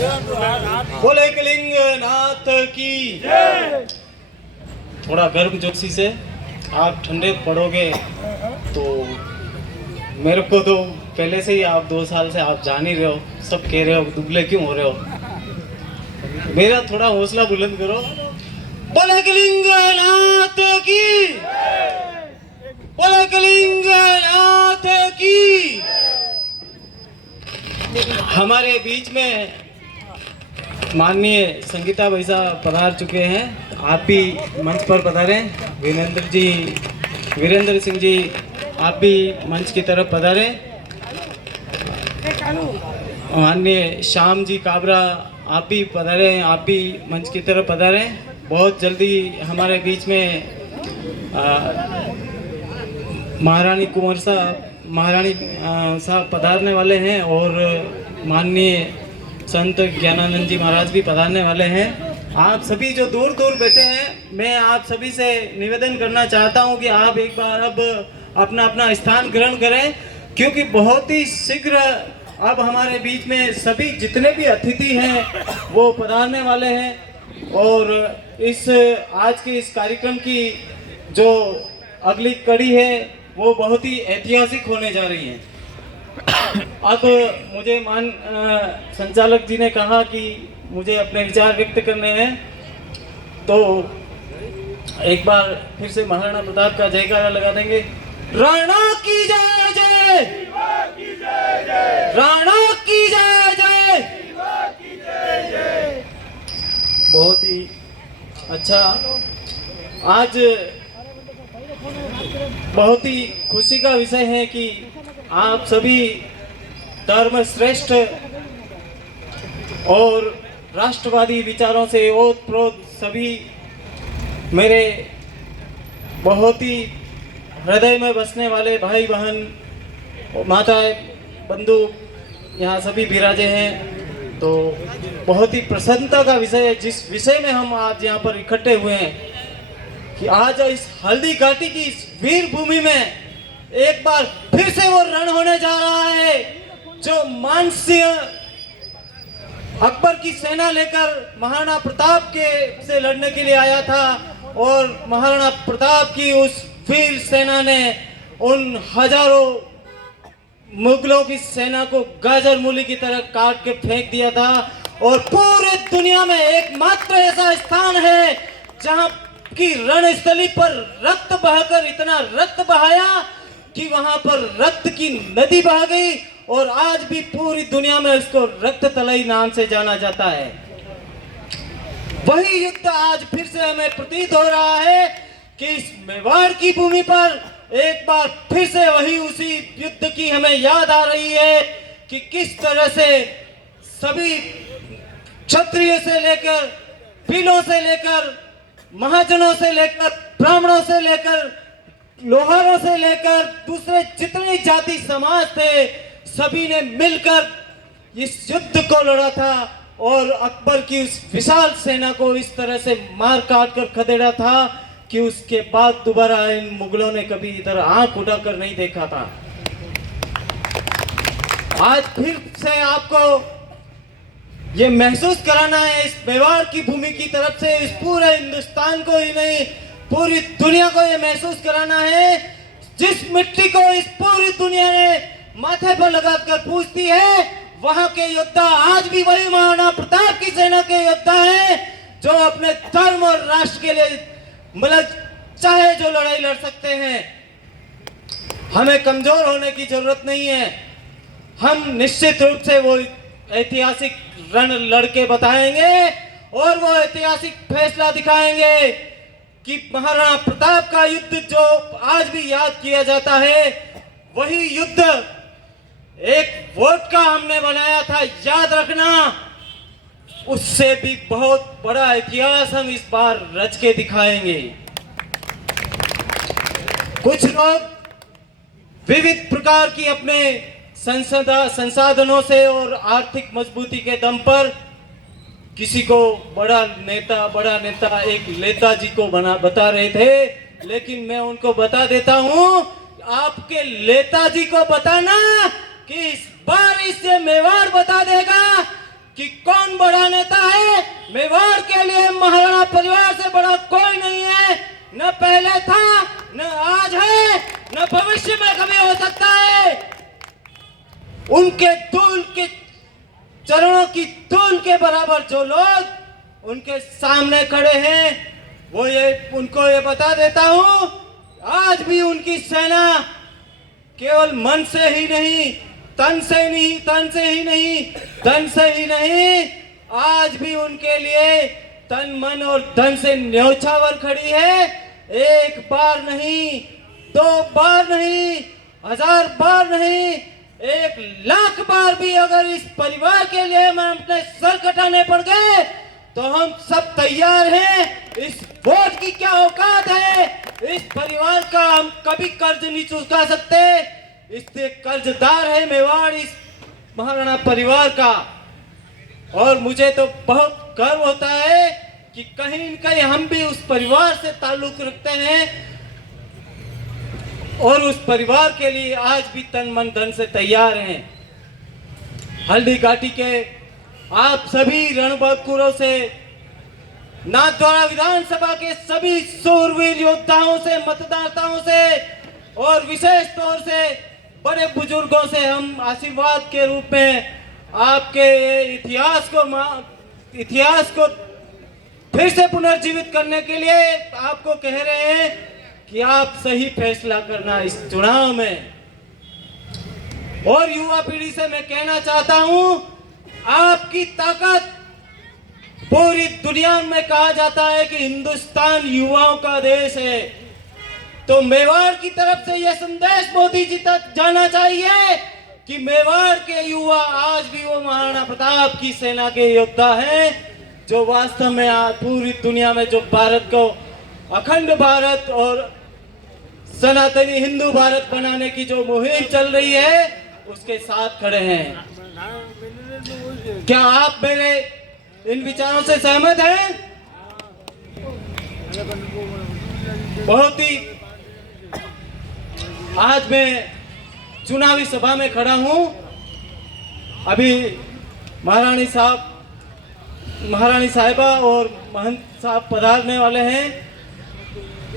बोले कलिंग नाथ की। थोड़ा गर्म जोशी से, आप ठंडे पड़ोगे तो मेरे को तो पहले से ही आप 2 साल से आप जान ही रहे हो, सब कह रहे हो दुबले क्यों हो रहे हो। मेरा थोड़ा हौसला बुलंद करो। बोले कलिंग नाथ की, बोले कलिंग नाथ की। हमारे बीच में माननीय संगीता भाई साहब पधार चुके हैं, आप भी मंच पर पधारे। वीरेंद्र सिंह जी आप भी मंच की तरफ पधारे। माननीय श्याम जी काबरा आप भी पधारे, आप भी मंच की तरफ पधारे। बहुत जल्दी हमारे बीच में महारानी कुंवर साहब पधारने वाले हैं और माननीय संत ज्ञानानंद जी महाराज भी पधारने वाले हैं। आप सभी जो दूर दूर बैठे हैं, मैं आप सभी से निवेदन करना चाहता हूं कि आप एक बार अब अपना अपना स्थान ग्रहण करें, क्योंकि बहुत ही शीघ्र अब हमारे बीच में सभी जितने भी अतिथि हैं वो पधारने वाले हैं और इस आज के इस कार्यक्रम की जो अगली कड़ी है वो बहुत ही ऐतिहासिक होने जा रही है। अब मुझे संचालक जी ने कहा कि मुझे अपने विचार व्यक्त करने हैं, तो एक बार फिर से महाराणा प्रताप का जयकारा लगा देंगे। राणा की जय जय, राणा की जय जय। बहुत ही अच्छा, आज बहुत ही खुशी का विषय है कि आप सभी धर्म श्रेष्ठ और राष्ट्रवादी विचारों से ओतप्रोत सभी मेरे बहुत ही हृदय में बसने वाले भाई बहन माताएं बंधु यहाँ सभी विराजे हैं। तो बहुत ही प्रसन्नता का विषय है जिस विषय में हम आज यहाँ पर इकट्ठे हुए हैं कि आज इस हल्दी घाटी की इस वीर भूमि में एक बार फिर से वो रण होने जा रहा है जो मानसिंह अकबर की सेना लेकर महाराणा प्रताप के से लड़ने के लिए आया था और महाराणा प्रताप की उस वीर सेना ने उन हजारों मुगलों की सेना को गाजर मूली की तरह काट के फेंक दिया था। और पूरे दुनिया में एकमात्र ऐसा स्थान है जहां की रणस्थली पर रक्त बहाकर इतना रक्त बहाया कि वहां पर रक्त की नदी बह गई और आज भी पूरी दुनिया में उसको रक्त तलई नाम से जाना जाता है। वही युद्ध आज फिर से हमें प्रतीत हो रहा है कि इस मेवाड़ की भूमि पर एक बार फिर से वही उसी युद्ध की हमें याद आ रही है कि किस तरह से सभी क्षत्रियों से लेकर भीलों से लेकर महाजनों से लेकर ब्राह्मणों से लेकर लोहारों से लेकर दूसरे जितने जाति समाज थे सभी ने मिलकर इस युद्ध को लड़ा था और अकबर की उस विशाल सेना को इस तरह से मार काट कर खदेड़ा था कि उसके बाद दोबारा इन मुगलों ने कभी इधर आंख उठाकर नहीं देखा था। आज फिर से आपको ये महसूस कराना है इस मेवाड़ की भूमि की तरफ से, इस पूरे हिंदुस्तान को ही नहीं पूरी दुनिया को ये महसूस कराना है, जिस मिट्टी को इस पूरी दुनिया ने माथे पर लगाकर पूछती है वहां के योद्धा आज भी वही महाराणा प्रताप की सेना के योद्धा हैं जो अपने धर्म और राष्ट्र के लिए मतलब चाहे जो लड़ाई लड़ सकते हैं। हमें कमजोर होने की जरूरत नहीं है, हम निश्चित रूप से वो ऐतिहासिक रण लड़के बताएंगे और वो ऐतिहासिक फैसला दिखाएंगे कि महाराणा प्रताप का युद्ध जो आज भी याद किया जाता है वही युद्ध एक वोट का हमने बनाया था, याद रखना। उससे भी बहुत बड़ा इतिहास हम इस बार रच के दिखाएंगे। कुछ लोग विविध प्रकार की अपने संसाधनों से और आर्थिक मजबूती के दम पर किसी को बड़ा नेता एक नेता जी को बता रहे थे, लेकिन मैं उनको बता देता हूं आपके नेताजी को बताना कि इस बार इससे मेवाड़ बता देगा कि कौन बड़ा नेता है। मेवाड़ के लिए महाराणा परिवार से बड़ा कोई नहीं है, न पहले था, न आज है, न भविष्य में कभी हो सकता है। उनके धूल के चरणों की धूल के बराबर जो लोग उनके सामने खड़े हैं, वो उनको ये बता देता हूं, आज भी उनकी सेना केवल मन से ही नहीं, धन से ही नहीं, आज भी उनके लिए तन मन और धन से न्योछावर खड़ी है। एक बार नहीं, 2 बार नहीं, 1000 बार नहीं, 1,00,000 बार भी अगर इस परिवार के लिए हम अपने सर कटाने पड़ गए तो हम सब तैयार हैं। इस वोट की क्या औकात है, इस परिवार का हम कभी कर्ज नहीं चुका सकते, इससे कर्जदार है मेवाड़ इस महाराणा परिवार का। और मुझे तो बहुत गर्व होता है कि कहीं न कहीं हम भी उस परिवार से ताल्लुक रखते हैं और उस परिवार के लिए आज भी तन मन धन से तैयार हैं। हल्दी घाटी के आप सभी रणबंकुरों से, नाथद्वारा विधानसभा के सभी सूरवीर योद्धाओं से, मतदाताओं से और विशेष तौर से बड़े बुजुर्गों से हम आशीर्वाद के रूप में आपके इतिहास को फिर से पुनर्जीवित करने के लिए आपको कह रहे हैं कि आप सही फैसला करना इस चुनाव में। और युवा पीढ़ी से मैं कहना चाहता हूं, आपकी ताकत पूरी दुनिया में कहा जाता है कि हिंदुस्तान युवाओं का देश है, तो मेवाड़ की तरफ से यह संदेश मोदी जी तक जाना चाहिए कि मेवाड़ के युवा आज भी वो महाराणा प्रताप की सेना के योद्धा हैं जो वास्तव में पूरी दुनिया में जो भारत को अखंड भारत और सनातनी हिंदू भारत बनाने की जो मुहिम चल रही है उसके साथ खड़े हैं। क्या आप मेरे इन विचारों से सहमत हैं? बहुत ही आज मैं चुनावी सभा में खड़ा हूं, अभी महारानी साहिबा और महंत साहब पधारने वाले हैं,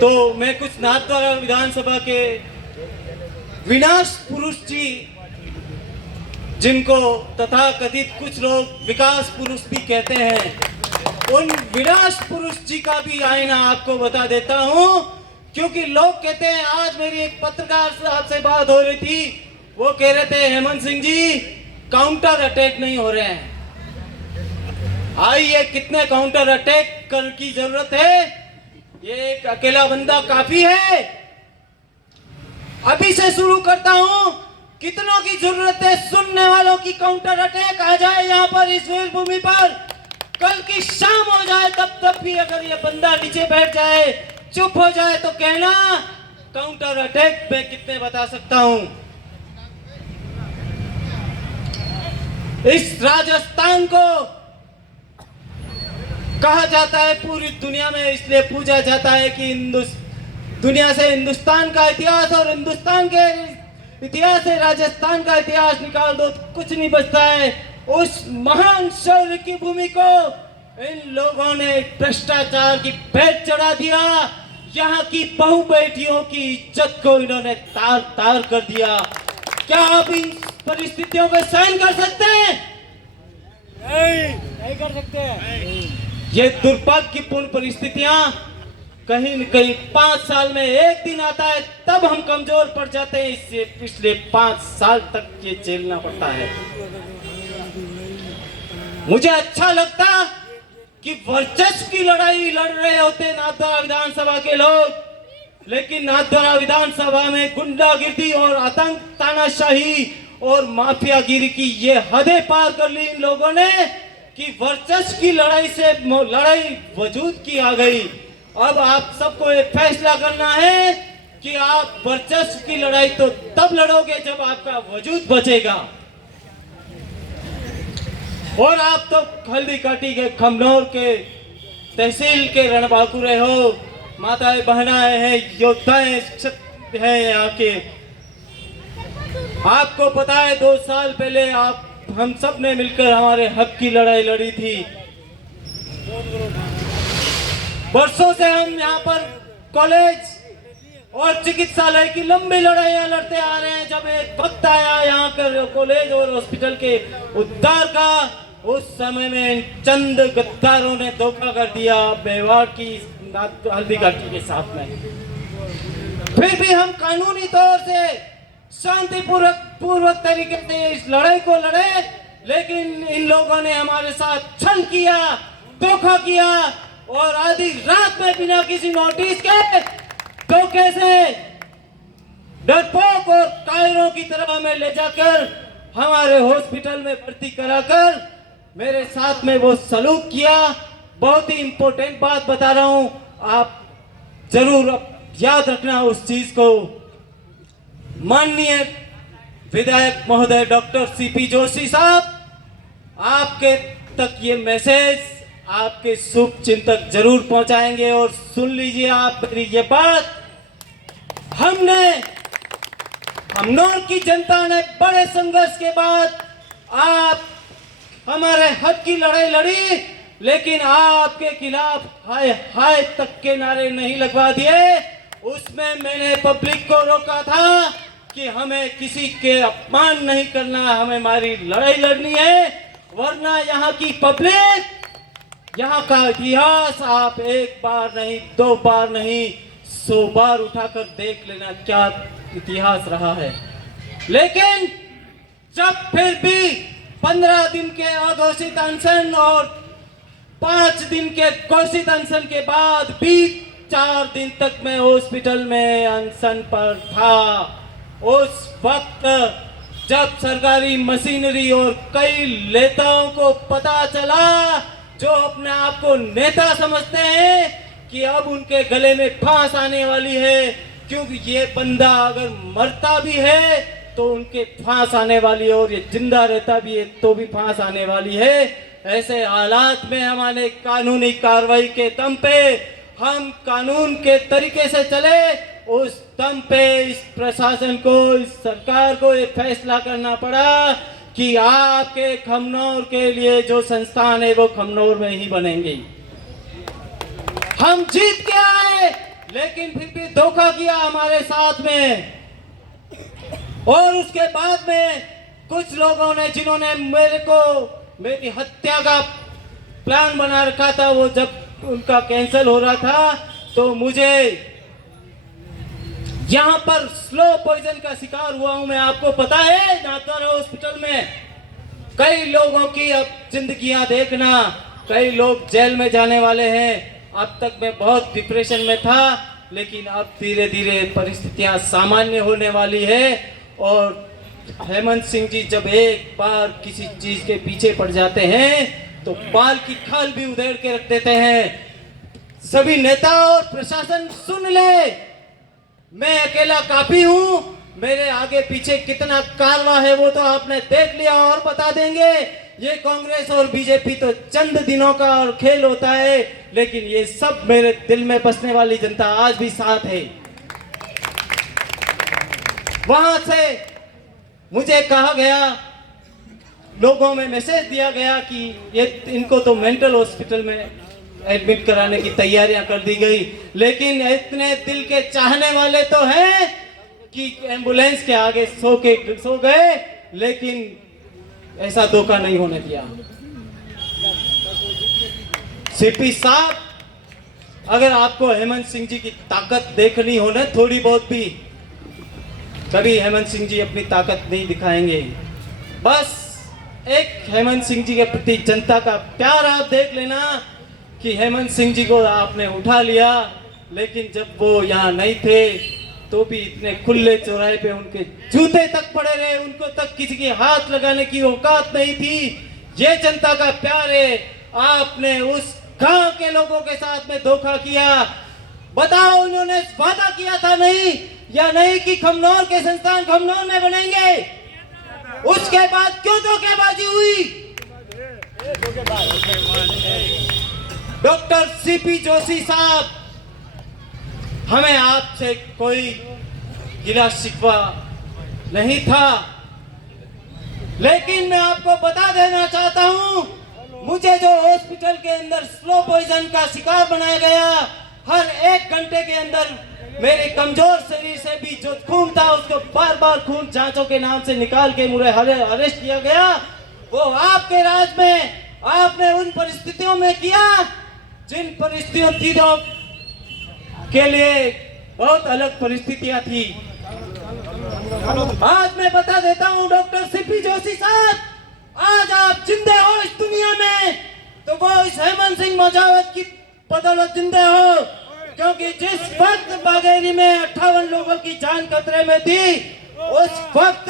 तो मैं कुछ नाथद्वारा विधानसभा के विनाश पुरुष जी, जिनको तथा कथित कुछ लोग विकास पुरुष भी कहते हैं, उन विनाश पुरुष जी का भी आईना आपको बता देता हूं। क्योंकि लोग कहते हैं, आज मेरी एक पत्रकार साहब से बात हो रही थी, वो कह रहे थे हेमंत सिंह जी काउंटर अटैक नहीं हो रहे हैं। आइए, कितने काउंटर अटैक कर की जरूरत है? ये एक अकेला बंदा काफी है। अभी से शुरू करता हूं, कितनों की जरूरत है? सुनने वालों की काउंटर अटैक आ जाए यहाँ पर इस वीर भूमि पर, कल की शाम हो जाए तब भी अगर ये बंदा नीचे बैठ जाए, चुप हो जाए तो कहना काउंटर अटैक पे कितने बता सकता हूं। इस राजस्थान को कहा जाता है पूरी दुनिया में, इसलिए पूछा जाता है कि दुनिया से हिंदुस्तान का इतिहास और हिंदुस्तान के इतिहास से राजस्थान का इतिहास निकाल दो तो कुछ नहीं बचता है। उस महान शौर्य की भूमि को इन लोगों ने भ्रष्टाचार की भेंट चढ़ा दिया। यहाँ की बहु बेटियों की इज्जत को इन्होंने तार तार कर दिया। क्या आप इन परिस्थितियों को सहन कर सकते हैं? नहीं कर सकते। ये दुर्भाग्यपूर्ण परिस्थितियां कहीं न कहीं 5 साल में एक दिन आता है, तब हम कमजोर पड़ जाते हैं। इससे पिछले 5 साल तक ये झेलना पड़ता है। मुझे अच्छा लगता कि वर्चस्व की लड़ाई लड़ रहे होते नाथद्वारा विधानसभा के लोग, लेकिन नाथद्वारा विधानसभा में गुंडागिर्दी और आतंक, तानाशाही और माफियागिरी की ये हदें पार कर ली इन लोगों ने कि वर्चस्व की लड़ाई से लड़ाई वजूद की आ गई। अब आप सबको ये फैसला करना है कि आप वर्चस्व की लड़ाई तो तब लड़ोगे जब आपका वजूद बचेगा। और आप तो हल्दी घाटी के, खमनौर के, तहसील के रणबांकुरे हो, माताएं बहनाएं हैं, योद्धाएं हैं यहाँ के। आपको पता है 2 साल पहले आप हम सब ने मिलकर हमारे हक की लड़ाई लड़ी थी। वर्षों से हम यहाँ पर कॉलेज और चिकित्सालय की लंबी लड़ाइयाँ लड़ते आ रहे हैं। जब एक वक्त आया यहाँ कर कॉलेज और हॉस्पिटल के उद्धार का, उस समय में चंद गद्दारों ने धोखा कर दिया मेवाड़ की हल्दी घाटी के साथ में। फिर भी हम कानूनी तौर से शांतिपूर्वक तरीके से इस लड़ाई को लड़े, लेकिन इन लोगों ने हमारे साथ छल किया, धोखा किया और आधी रात में बिना किसी नोटिस के धोखे से डरपोक और कायरों की तरह हमें ले जाकर हमारे हॉस्पिटल में भर्ती कराकर मेरे साथ में वो सलूक किया। बहुत ही इंपॉर्टेंट बात बता रहा हूं, आप जरूर याद रखना उस चीज को। माननीय विधायक महोदय डॉक्टर सीपी जोशी साहब, आपके तक ये मैसेज आपके शुभ चिंतक जरूर पहुंचाएंगे और सुन लीजिए आप मेरी ये बात। हमनौर की जनता ने बड़े संघर्ष के बाद आप हमारे हक की लड़ाई लड़ी, लेकिन आपके खिलाफ हाय हाय तक के नारे नहीं लगवा दिए। उसमें मैंने पब्लिक को रोका था कि हमें किसी के अपमान नहीं करना, हमें हमारी लड़ाई लड़नी है, वरना यहाँ की पब्लिक, यहाँ का इतिहास आप एक बार नहीं, 2 बार नहीं, 100 बार उठाकर देख लेना क्या इतिहास रहा है। लेकिन जब फिर भी 15 दिन के अघोषित अनशन और 5 दिन के घोषित अनशन के बाद भी 4 दिन तक मैं हॉस्पिटल में अनशन पर था, उस वक्त जब सरकारी मशीनरी और कई नेताओं को पता चला, जो अपने आप को नेता समझते हैं, कि अब उनके गले में फांस आने वाली है, क्योंकि ये बंदा अगर मरता भी है तो उनके फांस आने वाली है और ये जिंदा रहता भी है तो भी फांस आने वाली है। ऐसे हालात में हमारे कानूनी कार्रवाई के दम पे, हम कानून के तरीके से चले, उस दम पे इस प्रशासन को, इस सरकार को ये फैसला करना पड़ा कि आपके खमनौर के लिए जो संस्थान है वो खमनौर में ही बनेंगे। हम जीत के आए, लेकिन फिर भी धोखा किया हमारे साथ में। और उसके बाद में कुछ लोगों ने, जिन्होंने मेरी हत्या का प्लान बना रखा था, वो जब उनका कैंसिल हो रहा था तो मुझे यहाँ पर स्लो पॉइजन का शिकार हुआ हूं मैं, आपको पता है। नाथद्वार हॉस्पिटल में कई लोगों की अब जिंदगियां देखना, कई लोग जेल में जाने वाले हैं। अब तक मैं बहुत डिप्रेशन में था, लेकिन अब धीरे धीरे परिस्थितियां सामान्य होने वाली है। और हेमंत सिंह जी जब एक बार किसी चीज के पीछे पड़ जाते हैं तो बाल की खाल भी उधेड़ के रख देते हैं। सभी नेता और प्रशासन सुन ले, मैं अकेला काफी हूं, मेरे आगे पीछे कितना कारवा है वो तो आपने देख लिया और बता देंगे। ये कांग्रेस और बीजेपी तो चंद दिनों का और खेल होता है, लेकिन ये सब मेरे दिल में बसने वाली जनता आज भी साथ है। वहां से मुझे कहा गया, लोगों में मैसेज दिया गया कि ये इनको तो मेंटल हॉस्पिटल में एडमिट कराने की तैयारियां कर दी गई, लेकिन इतने दिल के चाहने वाले तो हैं कि एम्बुलेंस के आगे सो गए, लेकिन ऐसा धोखा नहीं होने दिया। सीपी साहब, अगर आपको हेमंत सिंह जी की ताकत देखनी हो ना, थोड़ी बहुत भी, कभी हेमंत सिंह जी अपनी ताकत नहीं दिखाएंगे। बस एक हेमंत सिंह जी के प्रति जनता का प्यार आप देख लेना कि हेमंत सिंह जी को आपने उठा लिया, लेकिन जब वो यहाँ नहीं थे तो भी इतने खुले चौराहे पे उनके जूते तक पड़े रहे, उनको तक किसी के हाथ लगाने की औकात नहीं थी। ये जनता का प्यार है। आपने उस गांव के लोगों के साथ में धोखा किया। बताओ, उन्होंने वादा किया था नहीं या नहीं कि खमनौर के संस्थान खमनौर में बनेंगे? उसके बाद क्यों धोखेबाजी हुई? डॉक्टर सीपी जोशी साहब, हमें आपसे कोई गिला शिकवा नहीं था, लेकिन मैं आपको बता देना चाहता हूं, मुझे जो हॉस्पिटल के अंदर स्लो पॉइजन का शिकार बनाया गया, हर 1 घंटे के अंदर मेरे कमजोर शरीर से भी जो खून था उसको बार बार खून जांचों के नाम से निकाल के मुझे अरेस्ट किया गया। वो आपके राज में आपने उन परिस्थितियों में किया जिन परिस्थितियों के लिए बहुत अलग परिस्थितियां थी। आज मैं बता देता हूं डॉक्टर सीपी जोशी साहब, आज आप जिंदे हो इस दुनिया में तो वो इस हेमंत सिंह मजावत की बदौलत जिंदे हो, क्योंकि जिस वक्त बागेरी में 58 लोगों की जान खतरे में थी, उस वक्त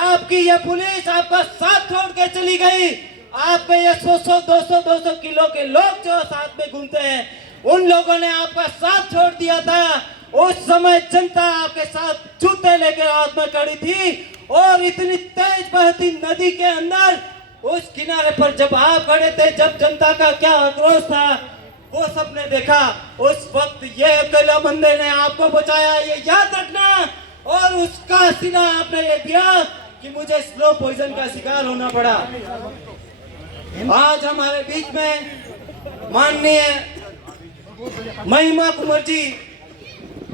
आपकी ये पुलिस आपका साथ छोड़ के चली गई। आप में ये 100-200 किलो के लोग जो साथ में घूमते हैं, उन लोगों ने आपका साथ छोड़ दिया था। उस समय जनता आपके साथ जूते लेकर हाथ में खड़ी थी और इतनी तेज बहती नदी के अंदर उस किनारे पर जब आप खड़े थे, जब जनता का क्या आक्रोश था वो सबने देखा। उस वक्त ये अकेला बंदे ने आपको बचाया, ये याद रखना। और उसका सीना आपने ये दिया कि मुझे स्लो पॉइजन का शिकार होना पड़ा। आज हमारे बीच में माननीय महिमा कुंवर जी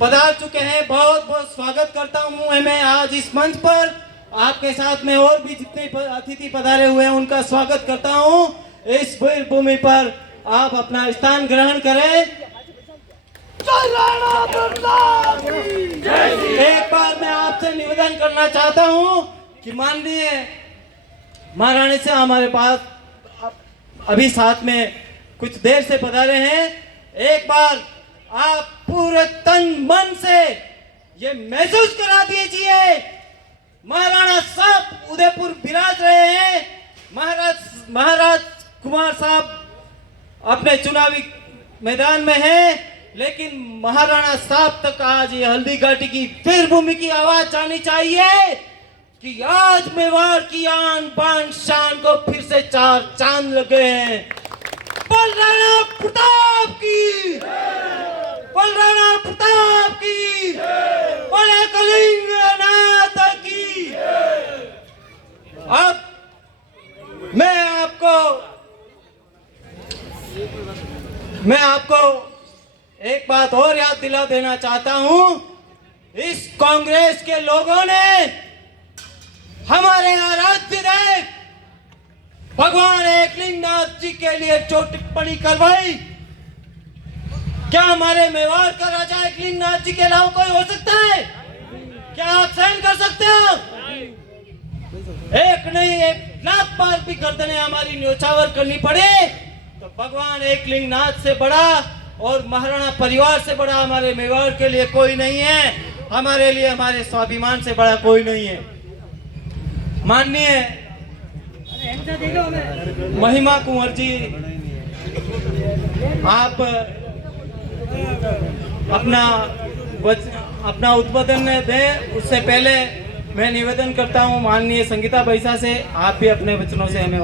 पधार चुके हैं। बहुत बहुत स्वागत करता हूं मैं आज इस मंच पर। आपके साथ में और भी जितने अतिथि पधारे हुए हैं उनका स्वागत करता हूं। इस वीर भूमि पर आप अपना स्थान ग्रहण करें। एक बार मैं आपसे निवेदन करना चाहता हूं कि माननीय महारानी से हमारे पास अभी साथ में कुछ देर से पधारे हैं। एक बार आप पूरे तन मन से ये महसूस करा दीजिए, महाराणा साहब उदयपुर विराज रहे हैं। महाराज कुमार साहब अपने चुनावी मैदान में हैं, लेकिन महाराणा साहब तक आज ये हल्दी घाटी की वीर भूमि की आवाज जानी चाहिए कि आज मेवाड़ की आन बान शान को फिर से 4 चांद लगे हैं। बलराणा प्रताप की, बलराणा प्रताप की, बोले कलिंग नाथ की। अब मैं आपको एक बात और याद दिला देना चाहता हूं। इस कांग्रेस के लोगों ने हमारे आराध्य देव भगवान एकलिंगनाथ जी के लिए जो टिप्पणी करवाई, क्या हमारे मेवाड़ का राजा एकलिंगनाथ जी के अलावा कोई हो सकता है? क्या आप सहन कर सकते हो? एक नहीं 1 लाख बार भी गर्दनें हमारी न्योछावर करनी पड़े तो भगवान एकलिंगनाथ से बड़ा और महाराणा परिवार से बड़ा हमारे मेवाड़ के लिए कोई नहीं है। हमारे लिए हमारे स्वाभिमान से बड़ा कोई नहीं है। माननीय महिमा कुंवर जी, आप अपना उद्बोधन दें। उससे पहले मैं निवेदन करता हूं माननीय संगीता बैसा से, आप भी अपने वचनों से हमें